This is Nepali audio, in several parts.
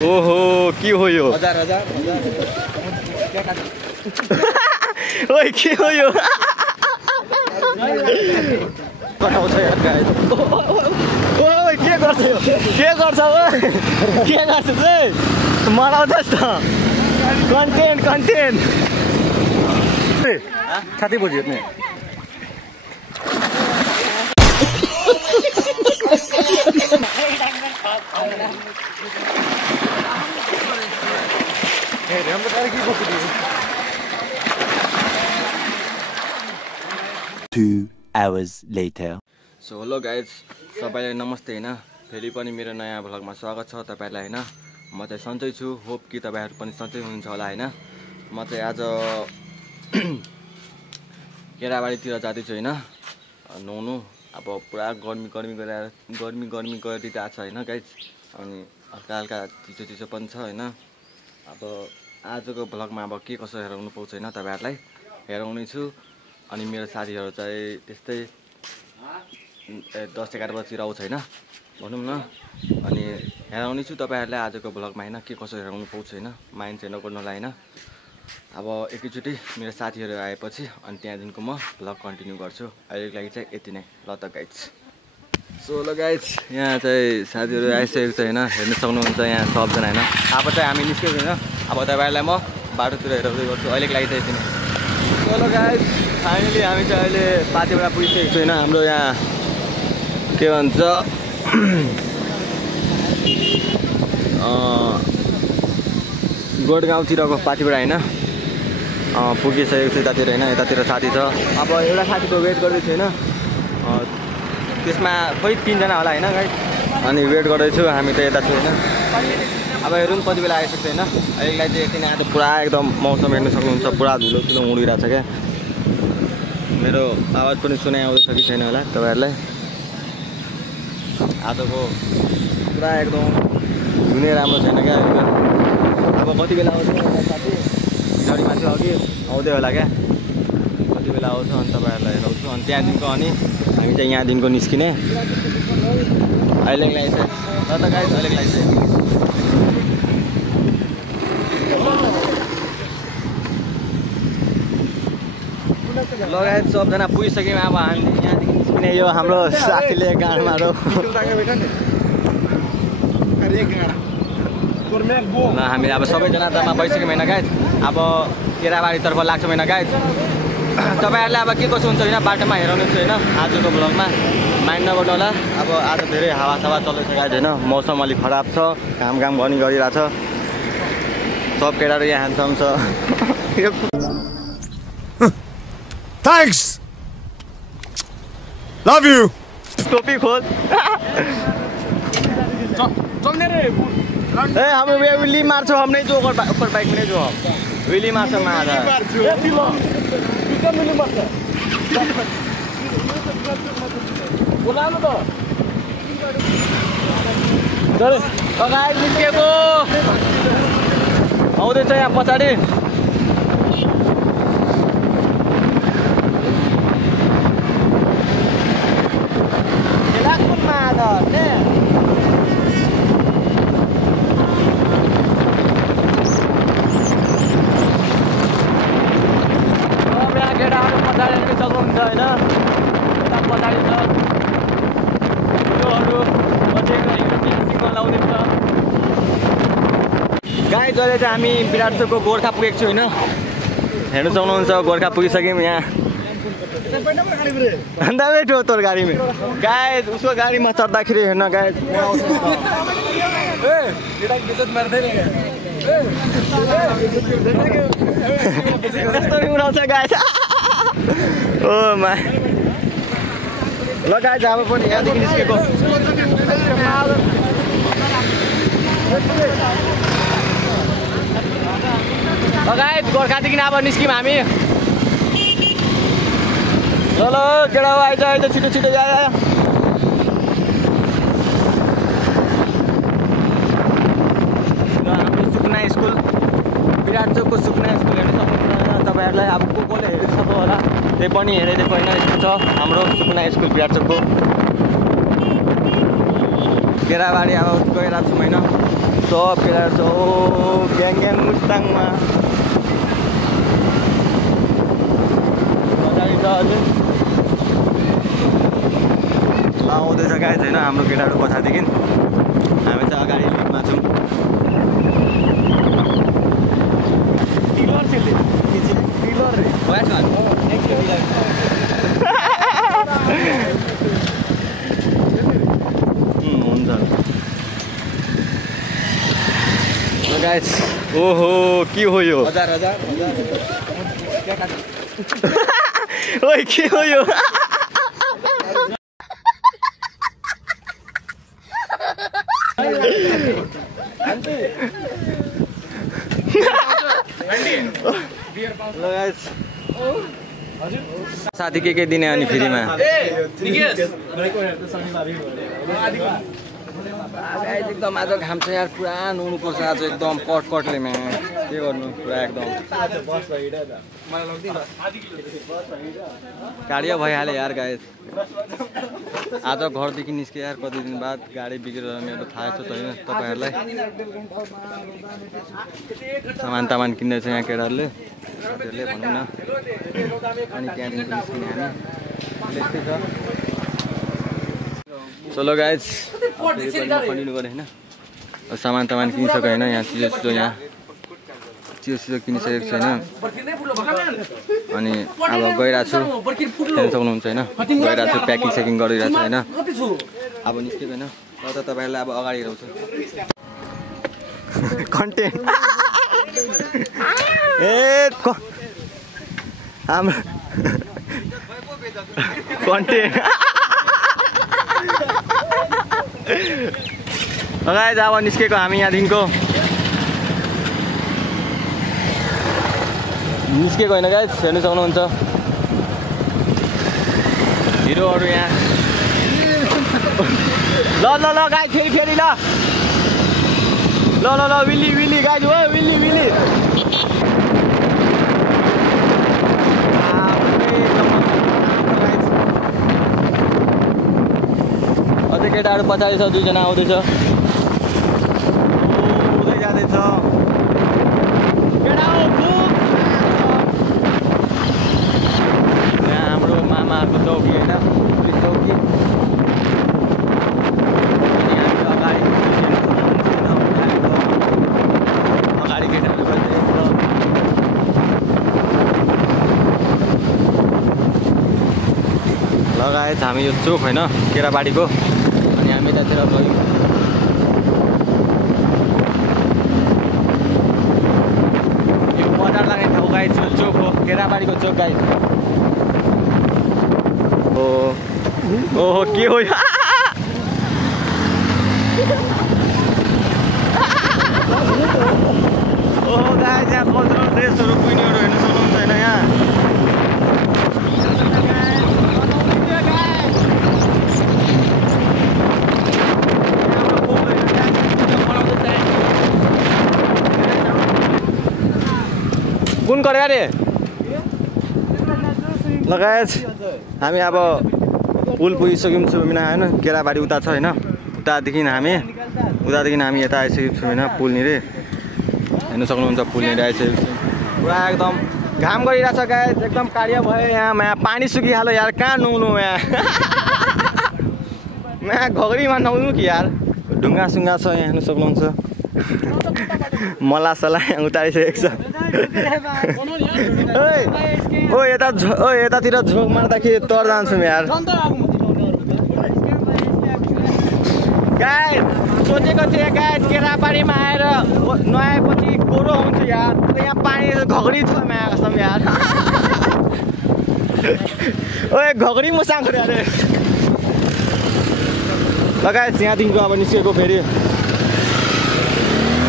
ओहो के हो यो ओइ के हो यो कटाउँछ यार गाइस ओइ के गर्छ यो के गर्छ ओइ के गर्छ चाहिँ मराउँछस् त कन्टेन्ट साथी बुझ्यो नि Two hours later. So hello guys, सबैलाई नमस्ते हैन फेरि पनि मेरो नयाँ भ्लगमा स्वागत छ तपाईहरुलाई हैन म चाहिँ सन्चै छु होप कि तपाईहरु पनि सन्चै हुनुहुन्छ होला हैन म चाहिँ आज केराबारीतिर जाँदै छु हैन नुहाउनु अब पुरा गर्मी गरिरहेको छ हैन गाइस अनि हल्का हल्का चिसो पनि छ हैन अब आजको भ्लगमा अब के कसो हेराउनु पाउँछ हैन तपाईहरुलाई हेराउने छु अनि मेरो साथीहरु चाहिँ त्यस्तै 10-11 बजेतिर आउँछ हैन भनौं न अनि हेराउने छु तपाईहरुलाई आजको भ्लगमा हैन के कसो हेराउनु पाउँछ हैन माइन्ड चाहिँ नगर्नुलाई हैन अब एकैचोटी मेरो साथीहरु आएपछि अनि त्यहाँदेखिको म भ्लग कन्टिन्यू गर्छु अहिलेको लागि चाहिँ यति नै ल त गाइस सो ल गाइस यहाँ चाहिँ साथीहरु आइसकेको छ हैन हेर्न सक्नुहुन्छ यहाँ सबजना हैन अब चाहिँ हामी निस्केको हैन अब तपाईहरुलाई म बाटोतिर हेराउँदै गर्छु अहिलेको लागि चाहिँ यति नै सो ल गाइस फाइनली हामी चाहिँ अहिले पातिबाट पुगिसकेको छु हैन हाम्रो यहाँ के भन्छ गोडगाउँतिरको पातिबाट हैन पुगिसकेको छु यतातिर हैन यतातिर साथी छ अब एउटा साथीको वेट गर्दै छु हैन त्यसमा खोइ 3 जना होला हैन गाइस अनि वेट गर्दै छु हामी त यता छु हैन अब हेरौँ कति बेला आइसक्छ हैन अहिलेलाई चाहिँ यति नै आज पुरा एकदम मौसम हेर्न सक्नुहुन्छ पुरा धुलो धुलो उडिरहेछ क्या मेरो आवाज पनि सुनाइ आउँदैछ कि छैन होला तपाईहरुलाई आजको पुरा एकदम धुने राम्रो छैन क्या अब कति बेला आउँछ साथी गाडी माथि अघि आउँदै होला क्या कति बेला आउँछ अनि तपाईहरुलाई हेराउँछु अनि त्यहाँदेखिको अनि हामी चाहिँ यहाँदेखिको निस्किने अहिलेको लागि चाहिँ ल त गाइस अहिलेको लागि चाहिँ लगायत सबजना पुगिसक्यौँ अब हामी यहाँदेखि निस्किने यो हाम्रो साथीले गाडमा हामी अब सबैजना जम्मा भइसक्यौँ होइन गाइस अब केराबारीतर्फ लाग्छौँ होइन गाइस तपाईहरुलाई अब के कसो हुन्छ होइन बाटोमा हेराउने छु होइन आजको भ्लगमा माइन्ड नगर्नु होला अब आज धेरै हावा चल्दैछ गाइस होइन मौसम अलिक खराब छ काम पनि गरिरहेछ सब केटाहरू यहाँ ह्यान्डसम छ Thanks. Love you. टोपी खोल चलने रे ए हम विली मार्छौ हम नहीं जो ऊपर बाइक में नहीं जो हम विली मार्छौ मा आधा ए पिलो पिकअप मिली मत बोलानु त चले गाइस निस्केको आउँदैछ यहाँ पछाडी गाइस अहिले चाहिँ हामी विराटचोकको गोर्खा पुगेको छु होइन हेर्नु सक्नुहुन्छ गोर्खा पुगिसक्यौँ यहाँ अन्त बैठो तोर गाडीमा गाइस उसको गाडीमा चढ्दाखेरि हेर्न गाइस यस्तो उडाउँछ गाइस ओ मा ल गाइस अब पनि यहाँदेखि निस्केको गाइस गोर्खादेखि अब निस्क्यौँ हामी ल केटा आइज छिटो छिटो आयो हाम्रो सुकुना स्कुल विराटचोकको सुकुना स्कुल हेर्नु सक्नुहुन्छ तपाईहरुलाई अब कोले हेर्नु सक्नु होला त्यही पनि हेरिदिएको होइन स्कुल छ हाम्रो सुकुना स्कुल विराटचोकको केराबारी अब गइरहेको छौँ होइन सब केटाहरू छ ओ ग्याङ ग्याङ मुस्ताङमा पछाडि छ हजुर आउँदैछ गाइस होइन हाम्रो केटाहरू पछाडिदेखि हामी चाहिँ अगाडि लिडमा छौँ हुन्छ गाइस ओहो के हो यो ओइ के हो यो साथी के दिने अनि फ्रीमा एकदम आज घाम छ यार पुरा नुहाउनुपर्छ आज एकदम कटकटलेमा के गर्नु पुरा एकदम गाडी भइहाल्यो यार गाइस आज घरदेखि निस्के यार कति दिन बाद गाडी बिग्रेर मेरो थाहा छ छैन तपाईँहरूलाई सामान तामान किन्दैछ यहाँ केटाहरूले साथीहरूले भनौँ न अनि त्यहाँदेखि निस्किने हामी यस्तै छ चलो गाइज कन्टिन्यू गरेँ होइन सामान तामान किनिसक्यो होइन यहाँ चिजो यहाँ चिजो किनिसकेको छैन अनि अब गइरहेको छु हेर्न सक्नुहुन्छ होइन गइरहेको छु प्याकिङ सेकिङ गरिरहेको छु होइन अब निस्केको होइन तर त तपाईँहरूलाई अब अगाडि हेराउँछु कन्टेन्ट ए हाम्रो कन्टेन्ट गाइस अब निस्केको हामी यहाँदेखिको निस्केको होइन गाइस हेर्नु सक्नुहुन्छ हिरोहरू यहाँ ल ल ल गाइस फेरि ल ल ल ल विल्ली विल्ली गाइस हो विल्ली विल्ली अझै केटाहरू पछाडि छ दुईजना आउँदैछ उदै जाँदैछ यहाँ हाम्रो मामाहरूको चौकी होइन पुलिस चौकी अनि हामी अगाडि केटाहरू लगायत हामी यो चोक होइन केराबारीको अनि हामी यतातिर गयौँ यो बजार लाग्ने ठाउँ गाइस यो चोक हो केराबारीको चोक गाइस ओहो के हो ओहो गाइस यहाँ कल्चरल ड्रेसहरू कुइनीहरू हेर्न सक्नुहुन्छ होइन यहाँ कुन गरे अरे लगायत हामी अब पुल पुगिसक्यौँ छुमिना होइन केराबारी उता छ होइन उतादेखि हामी यता आइसकेको छु होइन पुलनिर हेर्नु सक्नुहुन्छ पुलनिर आइसकेको छु पुरा एकदम घाम गरिरहेछ गाइस एकदम कार्य भयो यहाँ पानी सुकिहाल्यो यार कहाँ नुहाउनु यहाँ यहाँ घगरीमा नुहाउनु कि यार ढुङ्गा सुङ्गा छ यहाँ हेर्नु सक्नुहुन्छ मलासला यहाँ उतारिसकेको छ ओ यतातिर झोक मार्दाखेरि तर जान्छौँ यार गाइस सोचेको थिएँ गाइस केराबारीमा आएर नुहाएपछि कोरो हुन्छ यार यहाँ पानी घगरी छ कसम यार ओए घगरी मुसाङ खोरे अरे लगायत यहाँदेखिको अब निस्केको फेरि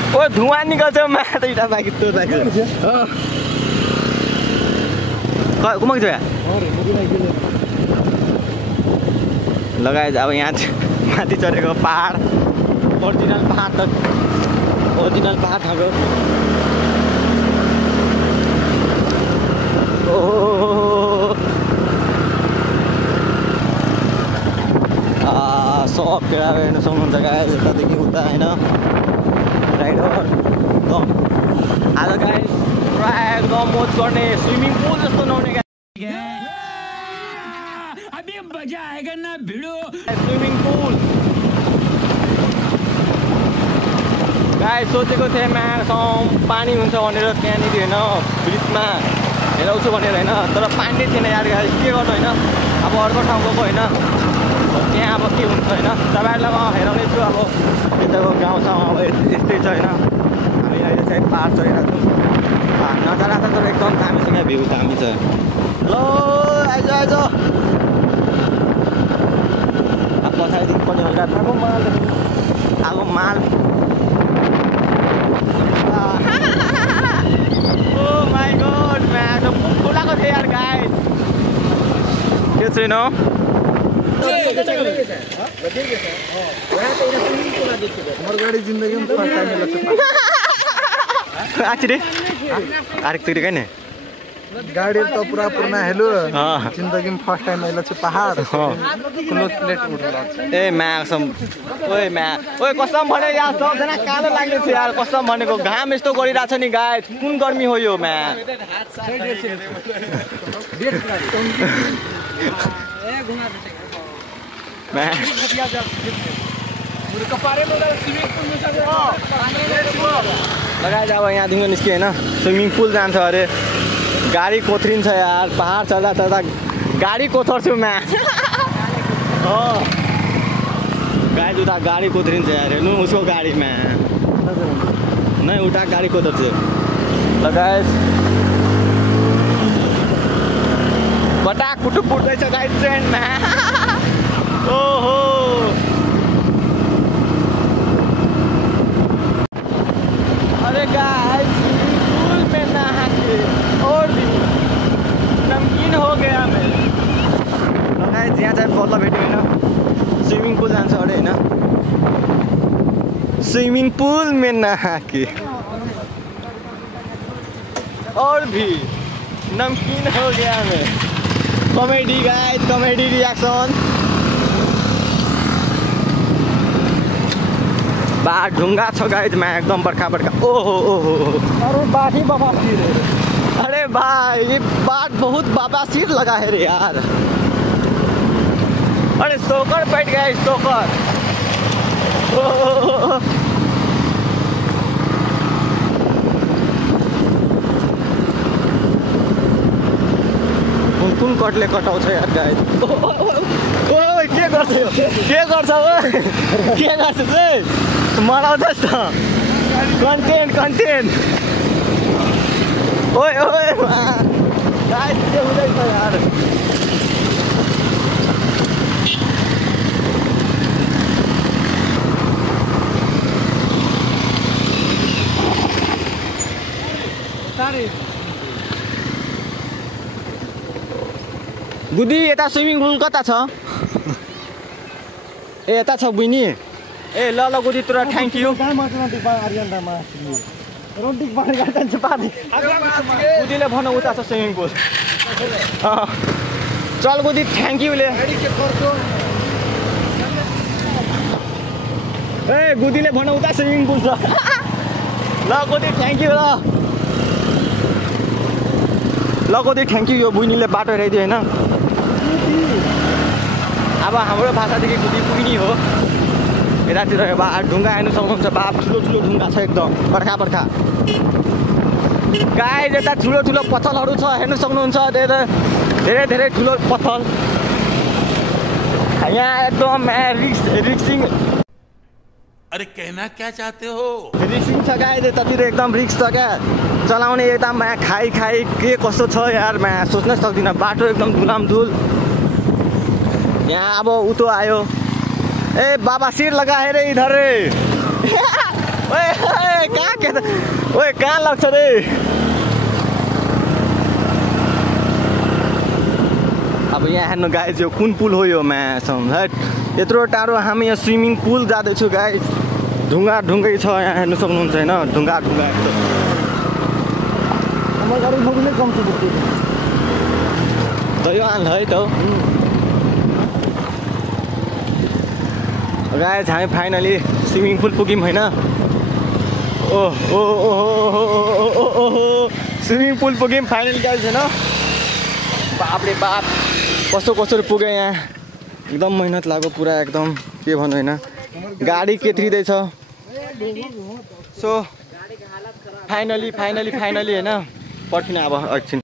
ओ धुवाँ निकल्छ त इटा बाँकी त्यो कुमाङ छ लगायत अब यहाँ माथि चढेको पहाड ओरिजिनल पहाड ठाउँको सब केटा हेर्नु सक्नुहुन्छ गाइस यतादेखि उता होइन राइडर आज गाइस पुरा एकदम मोज गर्ने स्विमिङ पुल जस्तो नहुने अभी मजा आएगा ना भिडो स्विमिङ पुल गाइस सोचेको थिएँ म्यासम्म पानी हुन्छ भनेर त्यहाँनिर होइन ब्रिजमा हेराउँछु भनेर होइन तर पानी नै थिएन यार गाइस के गर्नु होइन अब अर्को ठाउँ गएको होइन त्यहाँ अब के हुन्छ होइन तपाईँहरूलाई म हेराउने छु अब यताको गाउँसँग अब यस्तै छ होइन हामी अहिले चाहिँ पाहाड चढिरहेको छौँ नजारा त तर एकदम दामी छ क्या भ्यू दामी छ ल आइज आइज अब पछाडिदेखि पनि हल्का आगो माल ओ माई गड म्याच खोलाको थियो यार गाइस त्यो छैन गाड़ी जिंदगी में फर्स्ट टाइम आरे गाड़ी तो पूरा पुराना हेलो जिंदगी में फर्स्ट टाइम आइला छ पहाड़ क्लोज प्लेट उठला ए म्याक्सम ओए ओए कसम भने यार सबजना कालो लाग्ने छ यार कसम भनेको घाम यस्तो गरिरहेछ नि गाइस कुन गर्मी हो यो म्या लगाएर अब यहाँदेखि निस्क्यो होइन स्विमिङ पुल जान्छ अरे गाडी कोथ्रिन्छ यार पहाड चढ्दा चढ्दा गाडी कोथर्छु म्या गाइस उता गाडी कोथ्रिन्छ यार हेर्नु उसको गाडीमा नै उता गाडी कोथर्छु ल गाइस बटा कुटु फुट्दैछ गाइस ट्रेनमा ओहो अरे गाइस पुल में नहा के और भी नमकीन हो गया मैं गाइस यहाँ चाहिँ बल्ल भेट्यो होइन स्विमिङ पुल जान्छ अरे होइन स्विमिङ पुल में नहा के और भी नमकीन हो गया मैं कॉमेडी गाइस कॉमेडी रिएक्शन बाढ़ ढुंगा छ गाइस मैं एकदम बड़का ओहो अरे बाठी बाबा फिर अरे भाई ये बात बहुत बाबासीर लगा है रे यार अरे सोकर बैठ गया सोकर कुन कटले कटाउँछ यार गाइस ओइ के गर्छ मराउँछस् त कन्टेन्ट ओए गाइस के हुँदैछ यार गुदी यता स्विमिङ पुल कता छ ए यता छ बुइनी ए ल गुदी तुरा थ्याङ्क यू गुदीले भन उता छ स्विमिङ पुल चल गुदी थ्याङ्क यू ले ए गुदीले भन उता स्विमिङ पुल छ ल गुदी थ्याङ्क यू ल गुदी थ्याङ्क यू यो बुइनीले बाटो हेराइदियो होइन अब हाम्रो भाषादेखि गुदी पुगिनी हो यतातिर ढुङ्गा हेर्नु सक्नुहुन्छ बाप ठुलो ढुङ्गा छ एकदम बर्खा गाइस यता ठुलो पत्थलहरू छ हेर्नु सक्नुहुन्छ धेरै ठुलो पत्थल यहाँ एकदम रिक्सिङ अरे कहना क्या चाहते हो रिक्सिङ छ गाइस यतातिर एकदम रिक्स छ क्या चलाउने एकदम खाइ के कस्तो छ यार सोच्न सक्दिनँ बाटो एकदम धुलामधुल यहाँ अब उतो आयो ए बाबा सिर लगा है रे इधर रे ओए कहाँ लाग्छ रे अब यहाँ हेर्नु गाइस यो कुन पुल हो यो म्यासम हट यत्रो टाढो हामी यहाँ स्विमिङ पुल जाँदैछु गाइस ढुङ्गै छ यहाँ हेर्नु सक्नुहुन्छ होइन ढुङ्गा यो हाल है त गाइस हामी फाइनली स्विमिङ पुल पुग्यौँ होइन स्विमिङ पुल पुग्यौँ फाइनली गाइस हैन बापरे बाप कस्तो कसरी पुगे यहाँ एकदम मेहनत लाग्यो पुरा एकदम के भन्नु हैन गाडी केत्रिदैछ सो फाइनली हैन पर्खिन अब एकछिन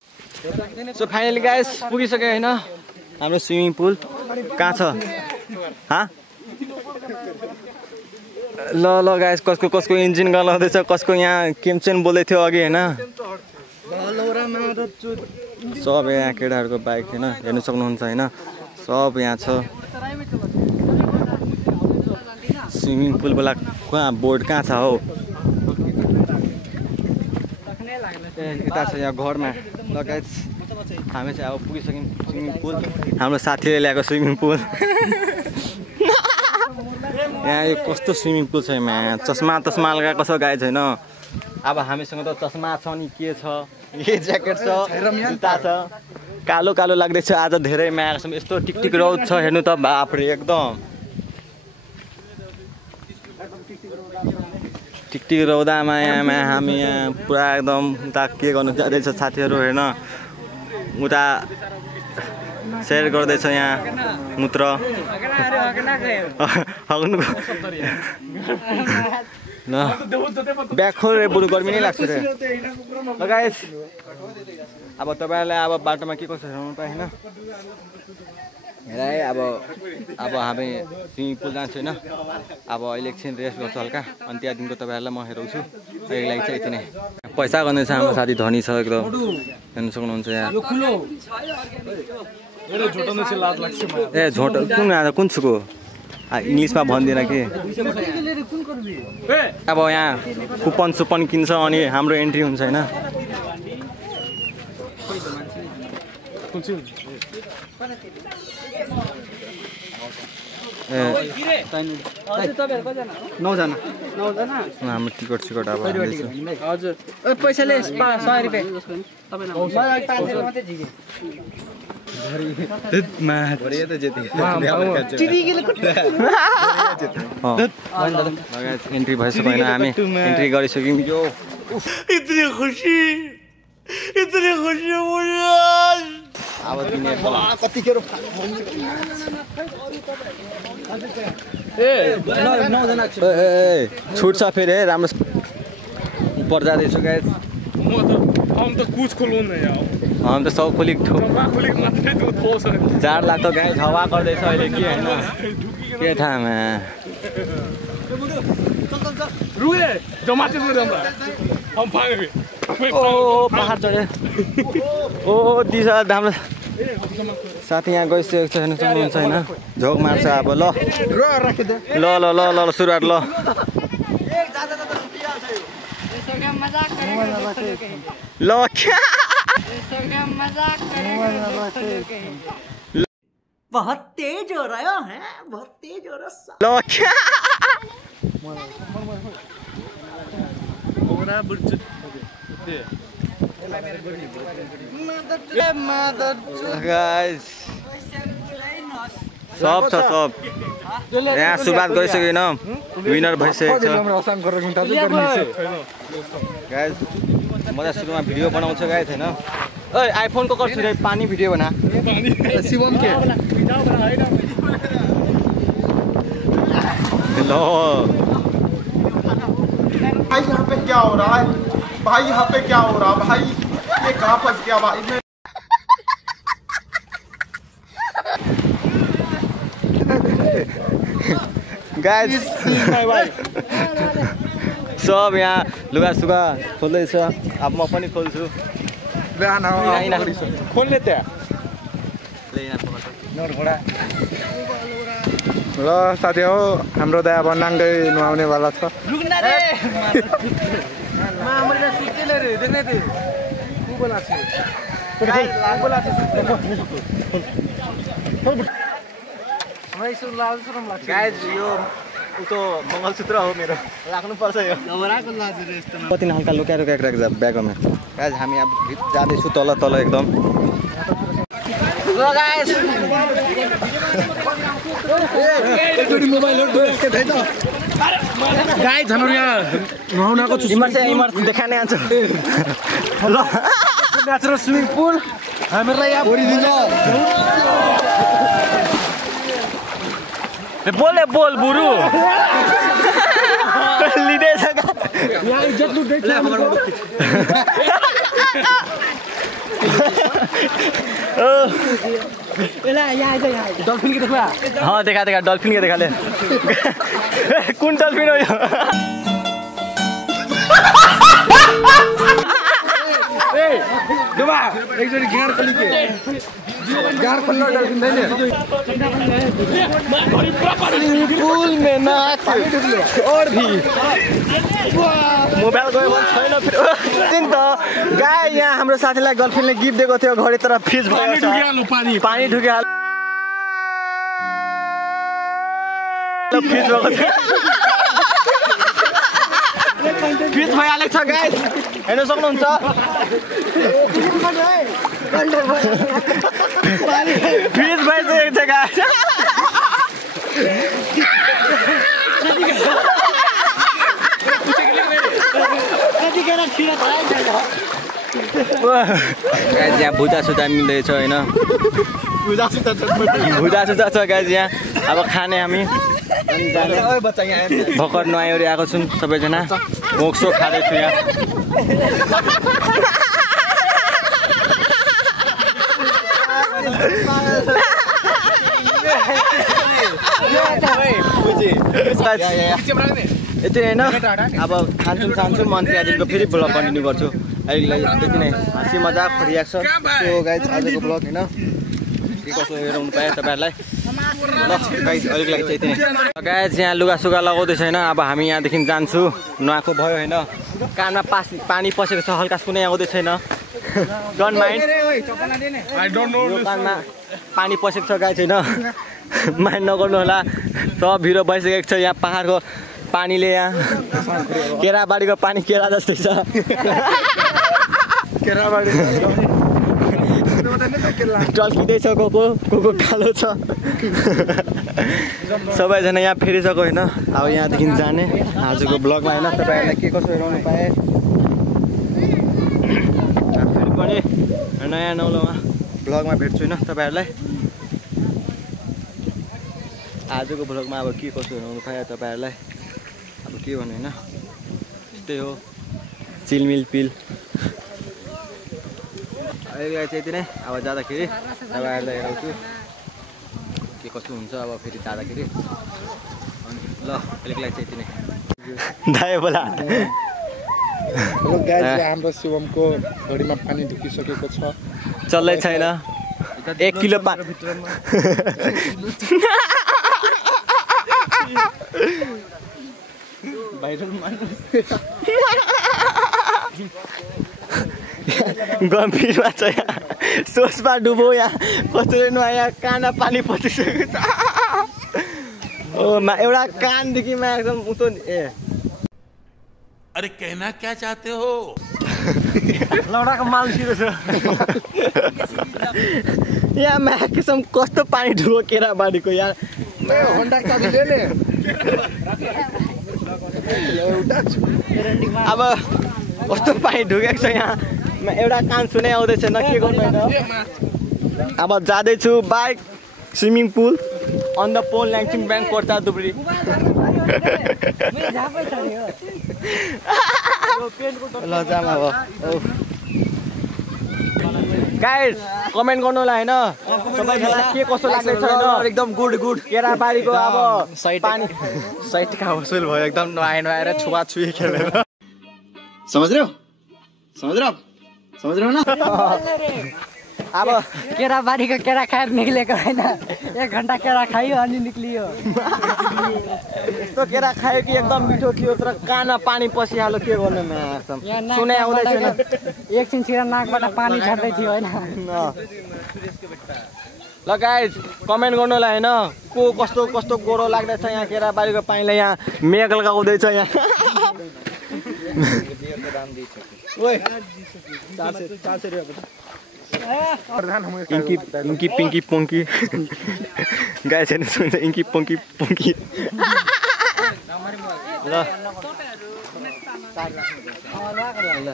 सो फाइनली गाइस पुगिसक्यो हैन हाम्रो स्विमिङ पुल कहाँ छ ल गाइस कसको इन्जिन गलाउँदैछ कसको यहाँ केमचेन बोल्दै थियो अघि हैन सब यहाँ केटाहरूको बाइक थिएन हेर्नु सक्नुहुन्छ हैन सब यहाँ छ स्विमिङ पुल वाला कहाँ बोर्ड कहाँ छ हौ यता छ यहाँ घरमा ल गाइस हामी चाहिँ अब पुगिसक्यौँ स्विमिङ पुल हाम्रो साथीले ल्याएको स्विमिङ पुल यहाँ यो कस्तो स्विमिङ पुल छ यहाँ चस्मा लगाएको छ गाइस हैन अब हामीसँग त चस्मा छ नि के छ ये ज्याकेट छ जुत्ता छ कालो लाग्दैछ आज धेरै माया छ यस्तो टिकटिक रौद छ हेर्नु त बापरे एकदम टिकटिक रौदामा यहाँ हामी यहाँ पुरा एकदम उता के गर्नु जाँदैछ साथीहरू हेर्न उता सेयर गर्दैछ यहाँ मूत्र ल ब्याग खोल रे बरु गर्मी नै लाग्छ रे ल गाइस अब तपाईहरुलाई अब बाटोमा के कसो हेर्नु पाए हैन हेर है अब हामी स्विमिङ पुल जान्छु हैन अब अहिले एकछिन रेस्ट गर्छु हल्का अनि त्यहाँदेखिको तपाईहरुलाई म हेराउँछु अहिले लागि चाहिँ यति नै पैसा गर्दैछ हाम्रो साथी धनी छ एकदम हेर्न सक्नुहुन्छ यहाँ ए झोट कुन छुको इंग्लिशमा भन्दिन के अब यहाँ कुपन सुपन किन्छ अनि हाम्रो एन्ट्री हुन्छ हैन हाम्रो टिकट अब हजुर पैसाले 100 रुपैयाँ एन्ट्री भइसक्यो हैन हामी एन्ट्री गरिसक्यौँ यो इतनी खुशी मुझे अब दिने कतिखेर छुट छ फेरि राम्रो ऊपर जाँदैछु गाइस हम तो कुछ खोलूं नहीं यार हम तो सब खोलिक मात्रै तो ठोस जाड लाग्छ गाइस हवा गर्दैछ अहिले के हैन के थाहा रुए जमाते छु हमरा हम भागे ओ पहाड चढे ओ दिशा हाम्रो साथी यहाँ गइसकेको छ हेर्नु सक्नुहुन्छ हैन झोक मार्छ अब ल सुरुवात ल ल बहुत तेज हो रहा है बहुत तेज हो रहा गाइस सब छ सब यहाँ सुरुवात गरिसक्यो न विनर भइसकेको छ गाइस मजा सुरुमा भिडियो बनाउँछ गाइस हैन ओइ आइफोन को गर्छु रे पानी भिडियो बना शिवम के लो भाई यहाँ पे क्या हो रहा है भाई यहाँ पे क्या हो रहा है भाई ये कहाँ फंस गया भाई मैं गाइस सब यहाँ लुगा सुगा खोल्दैछ अब म पनि खोल्छु खोल्ने त्यहाँ ल साथी हो हाम्रो त अब नाङ्गै नुहाउने वाला छ गाइस यो उतो मंगलसूत्र हो मेरो राख्नुपर्छ यो कति हल्का लुकाएर राखेको छ ब्यागमा गाइस हामी अब जाँदैछु तल एकदम ल गाइस गाइस हाम्रो यहाँ नुहाउनको छु इमर्स देखाने आन्छ ल नेचुरल स्विमिङ पुल हामीलाई यहाँ भरिदिन्छ बोल बुरु लिँदै छ यहाँ इज्जत लुट्दै छ डल्फिन के देखा हाँ देखा डल्फिन के देखा ले कौन डल्फिन हो एकचोटि गाड खोलिके गाड खोल्न डल्फिन छैन पुल में नाच और भी मोबाइल गयो भने छैन फेरि त गाई यहाँ हाम्रो साथीलाई गर्लफ्रेन्डले गिफ्ट दिएको थियो घडी तर फ्रिज भयो पानी ढुकिहाल्यो फ्रिज भएको थियो फ्रिज भइहालेको छ गाइस हेर्न सक्नुहुन्छ फ्रिज भइसकेको छ गाइस यहाँ भुजा मिल्दैछ होइन भुजा छ गाइस यहाँ अब खाने हामी अनि जाने भर्खर नुहाइवरी आएको छौँ सबैजना मोक्सो खाँदैछु यहाँ यति होइन अब खान्छौँ अनि त्यहाँदेखिको फेरि ब्लग कन्टिन्यू गर्छु अहिलेलाई त्यति नै हाँसी मजाक रियाक्छ त्यो गाइज आजको ब्लग होइन के कसो हेराउनु पाएँ तपाईँहरूलाई ल गाइज अहिलेको लागि चाहिँ यति नै गाइज यहाँ लुगासुगा लगाउँदैछ होइन अब हामी यहाँदेखि जान्छु नुहाएको भयो होइन कानमा पानी पसेको छ हल्का सुनै आउँदै छैन डोन्ट माइन्ड कानमा पानी पसेको छ गाइज होइन माइन्ड नगर्नु होला सब भिडियो भइसकेको छ यहाँ पहाडको पानीले यहाँ केराबारीको पानी केरा जस्तै छ टल्किँदैछ को कालो छ सबैजना यहाँ फेरिसक्यो होइन अब यहाँदेखि जाने आजको ब्लगमा होइन तपाईँहरूलाई के कसो हेराउनु पाएँ फेरि पनि नयाँ नौलोमा ब्लगमा भेट्छु होइन तपाईँहरूलाई आजको ब्लगमा अब के कसो हेराउनु पाएँ तपाईँहरूलाई अब के भन्नु होइन त्यस्तै हो चिलमिल पिल अहिले चाहिँ यति नै अब जाँदाखेरि तपाईँहरूलाई हेराउँछु के कसो हुन्छ अब फेरि जाँदाखेरि अनि ल अहिलेको लागि चाहिँ यति नै दाइ बोला हाम्रो शिवमको घडीमा पानी ढुकिसकेको छ चल्दै छैन 1 किलो गम्भीरमा छ यहाँ सोचमा डुबो यहाँ कसरी नुहायो कानमा पानी पसिसकेको छ एउटा कानदेखि एकदम उतो ए अरे कहना क्या चाहते हो लौडाको माल सिधो छ यहाँ म्याक्सम कस्तो पानी ढुको केराबारीको यहाँ होन्डा चाबी ले अब कस्तो पानी ढुकेको छ यहाँ एउटा कान सुनै आउँदैछ न के गर्नु अब जाँदैछु bike swimming pool on the पोल ल्याङ्चिङ ब्याङ्क कोर्चा दुब्री ल जाम अब गाइस कमेन्ट गर्नु होला होइन सबैजना के कसो लाग्दैछ होइन एकदम गुड केराबारीको अब पानी साइटका वसुल भयो एकदम नुहाएर छुवाछुई खेलेर समझ रहे हो ना अब केराबारीको केरा खाएर निक्लेको होइन 1 घन्टा केरा खायो अनि निक्लियो यस्तो केरा खायो कि एकदम मिठो थियो तर कानमा पानी पसिहाल्यो के गर्नु सुनै आउँदै छैन एकछिन छिरा नाकबाट पानी झर्दै थियो होइन ल गाइज कमेन्ट गर्नु होला होइन को कस्तो गोरो लाग्दैछ यहाँ केराबारीको पानीलाई यहाँ मेघ लगाउँदैछ यहाँ इंकी पिंकी पोंकी गाइस हेर्नु सक्नुहुन्छ इंकी पोंकी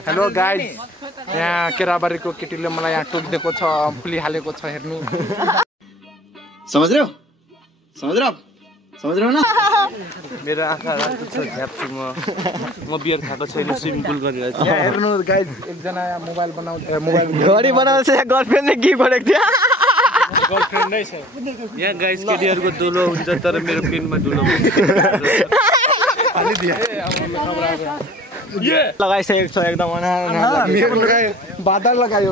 हेलो गाइज यहाँ केराबारीको केटीले मलाई यहाँ टोकिदिएको छ फुलिहालेको छ हेर्नु समझ रहे हो ना मेरो आँखा रातो छ झ्याप्छु म बियर खाएको छैन स्विमिङ पुल गरिरहेको छु यहाँ हेर्नु गाइज एकजना यहाँ मोबाइल घडी बनाउँछ गर्लफ्रेन्डले गिफ्ट गरेको थियो गर्लफ्रेन्ड नै छ यहाँ गाइस केटीहरुको दुलो हुन्छ तर मेरो पेनमा दुलो हुन्छ लगाइसकेको छ एकदम मेरो लगायो बादल लगायो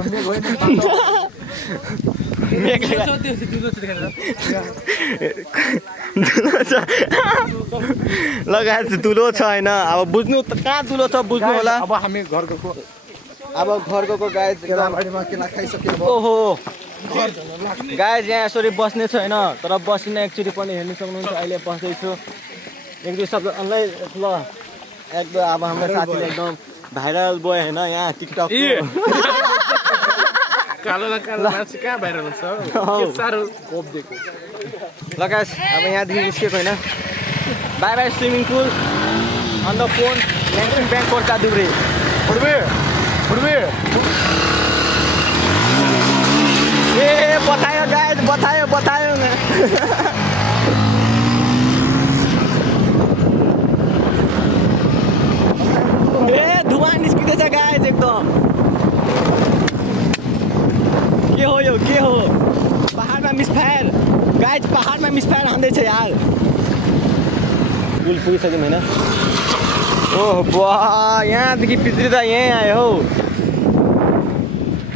लगाएर दुलो छ होइन अब बुझ्नु कहाँ दुलो छ बुझ्नु होला अब हामी घर गएको गाइज केराबारीमा केला खाइसक्यो ओहो गाइज यहाँ यसरी बस्ने छैन तर बसिन एकचोटि पनि हेर्नु सक्नुहुन्छ अहिले बस्दैछु एक दुई शब्द अनलाइन ल एकदम अब हाम्रो साथीले एकदम भाइरल बोय होइन यहाँ टिकटक कालो मान्छे कहाँ भाइरल हुन्छ के साह्रो कोप दिएको ल गाइस अब यहाँदेखि निस्केको होइन bye bye swimming pool on the phone ल्याङ्सिङ ब्याङ्क कोर्चा दुब्रे ए बतायो गाइस बतायो न ए धुवा निस्किँदैछ गाइस एकदम के हो पहाडमा मिसफायर गाइस पहाडमा मिसफायर हान्दैछ यार पुल पुगिसक्यौँ होइन ओह वाह यहाँदेखि पितृ त यहीँ आयो हौ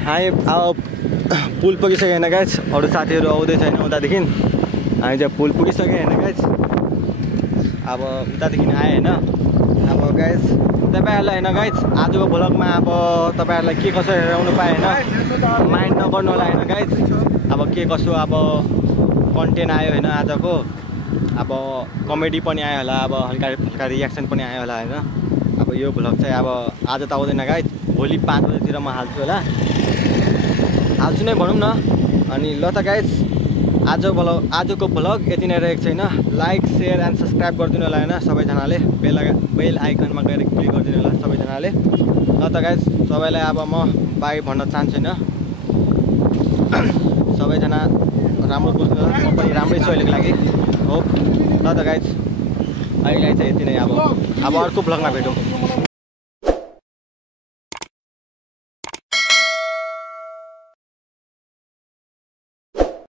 हामी अब पुल पुगिसक्यो होइन गाइस अरू साथीहरू आउँदैछ होइन उतादेखि हामी चाहिँ पुल पुगिसक्यो होइन गाइस अब उतादेखि आयो होइन अब गाइस तपाईँहरूलाई होइन गाइस आजको भ्लगमा अब तपाईँहरूलाई के कसो हेराउनु पाएँ होइन माइन्ड नगर्नु होला होइन गाइस अब के कसो अब कन्टेन्ट आयो होइन आजको अब कमेडी पनि आयो होला अब हल्का रियाक्सन पनि आयो होला होइन अब यो भ्लग चाहिँ अब आज त आउँदैन गाइस भोलि 5 बजेतिर म हाल्छु होला हाल्छु नै भनौँ न अनि ल त गाइस आजको भ्लग यति नै रहेको छैन लाइक सेयर एन्ड सब्सक्राइब गरिदिनु होला होइन सबैजनाले बेल आइकनमा गएर क्लिक गरिदिनु होला सबैजनाले ल त गाइस सबैलाई अब म बाई भन्न चाहन्छु होइन सबैजना राम्रो बुझ्नु होला म पनि राम्रै छु अहिलेको लागि हो ल त गाइस अहिले चाहिँ यति नै अब अर्को भ्लगमा भेटौँ